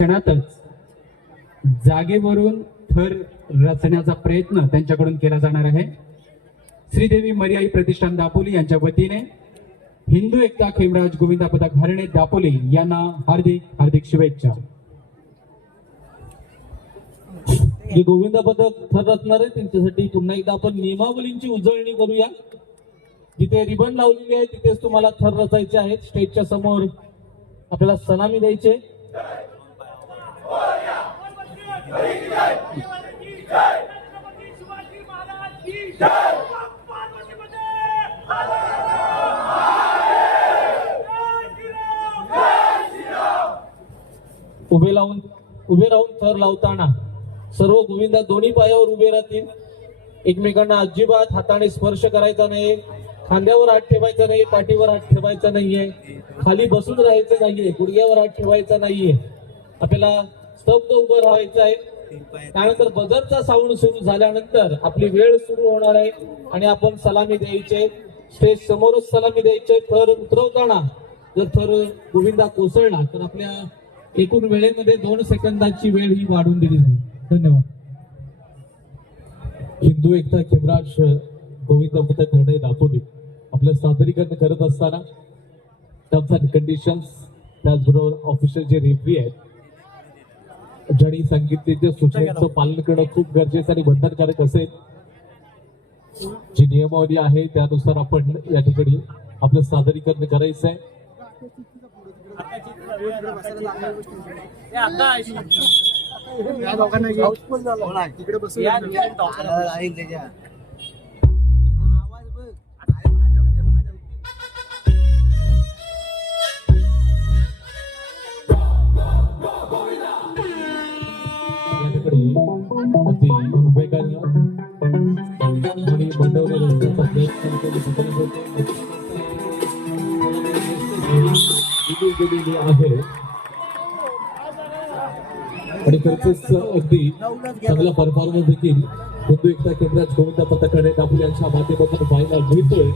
क्षणातच जागेवरून थर रचण्याचा प्रयत्न त्यांच्याकडून केला जाणार आहे. श्रीदेवी मर्याई प्रतिष्ठान दापोली यांच्या वतीने हिंदू एकता खेमराज गोविंदा पदक हरणे दापोली यांना हार्दिक हार्दिक शुभेच्छा. जे गोविंदा पदक थर रचणार आहे त्यांच्यासाठी पुन्हा एकदा आपण नियमावलींची उजळणी करूया. जिथे रिबन लावलेली आहे तिथेच तुम्हाला थर रचायचे आहेत. स्टेजच्या समोर आपल्याला सलामी द्यायचे. उभे लावून उभे राहून थर लावताना सर्व गोविंदा दोन्ही पायावर उभे राहतील. एकमेकांना अजिबात हाताने स्पर्श करायचा नाही खांद्यावर हात ठेवायचा नाही पाठीवर हात ठेवायचा नाहीये. खाली बसून राहायचं नाहीये गुडघ्यावर हात ठेवायचा नाहीये. आपल्याला स्तब्ध उभं राहायचं आहे. त्यानंतर बजरचा साऊंड सुरू झाल्यानंतर आपली वेळ सुरू होणार आहे आणि आपण सलामी द्यायचे. स्टेज समोरच सलामी द्यायचे. थर उतरवताना जर थर गोविंदा कोसळला तर आपल्या एकूण वेळेमध्ये दोन सेकंदाची वेळ ही वाढून दिली जाईल. धन्यवाद. हिंदू एकता खेमराज गोविंद पथक हरणे दापोली आपलं सादरीकरण करत असताना टर्म्स अँड कंडिशन्स त्याचबरोबर ऑफिशियल जे रेफरी आहेत ज्यांनी सांगितलेल्या सूचनेचं पालन करणं खूप गरजेचं आणि बंधनकारक असेल. जी नियमावली आहे त्यानुसार आपण या ठिकाणी आपलं सादरीकरण करायचं आहे. या गेलेली आहे आणि खरंच अगदी चांगला परफॉर्मन्स देखील हिंदू एकता केंद्रात गोविंदा पथकाने दाबूल यांच्या माध्यमातून पाहायला मिळतोय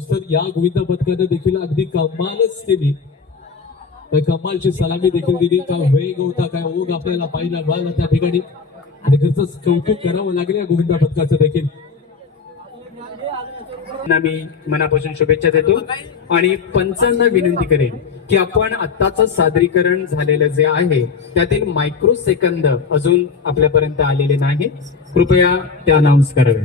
सर या गोविंदा पथकाने देखील अगदी कमालच केली त्या कमालची सलामी देखील दिली. काय वेग होता काय ओघ आपल्याला पाहिला मिळाला त्या ठिकाणी. आणि खरंच कौतुक करावं लागलं या गोविंदा पथकाचं देखील. मी मनापासून शुभेच्छा देतो. आणि पंचांना विनंती करेन की आपण आत्ताच सादरीकरण झालेलं जे आहे त्यातील मायक्रो सेकंद अजून आपल्यापर्यंत आलेले नाही कृपया ते अनाऊन्स करावे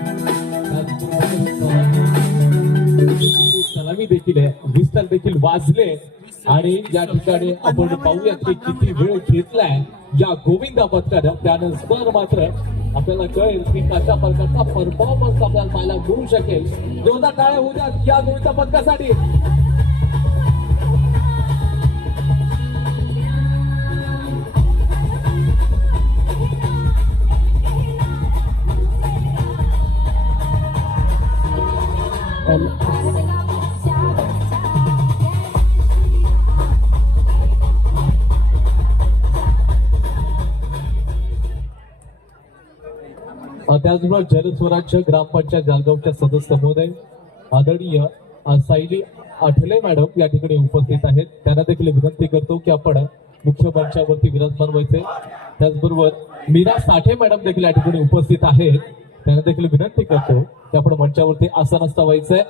देखील विस्तार देखील वाजले आणि या ठिकाणी आपण पाहूयात की किती वेळ घेतलाय. या गोविंदा पथकानं त्यानंतर मात्र आपल्याला कळेल की कशा प्रकारचा परफॉर्मन्स आपल्याला पाहायला मिळू शकेल. दोनदा टाळ्या होऊ द्या या गोविंदा पथकासाठी. त्याचबरोबर जलस्वराज्य ग्रामपंचायत जालगावच्या सदस्य महोदय आदरणीय सायली आठले मॅडम या ठिकाणी उपस्थित आहेत. त्यांना देखील विनंती करतो की आपण मुख्य मंचावरती विराजमान व्हायचे. त्याचबरोबर मीरा साठे मॅडम देखील या ठिकाणी उपस्थित आहेत. त्यांना देखील विनंती करतो की आपण मंचावरती आसनस्थ व्हायचंय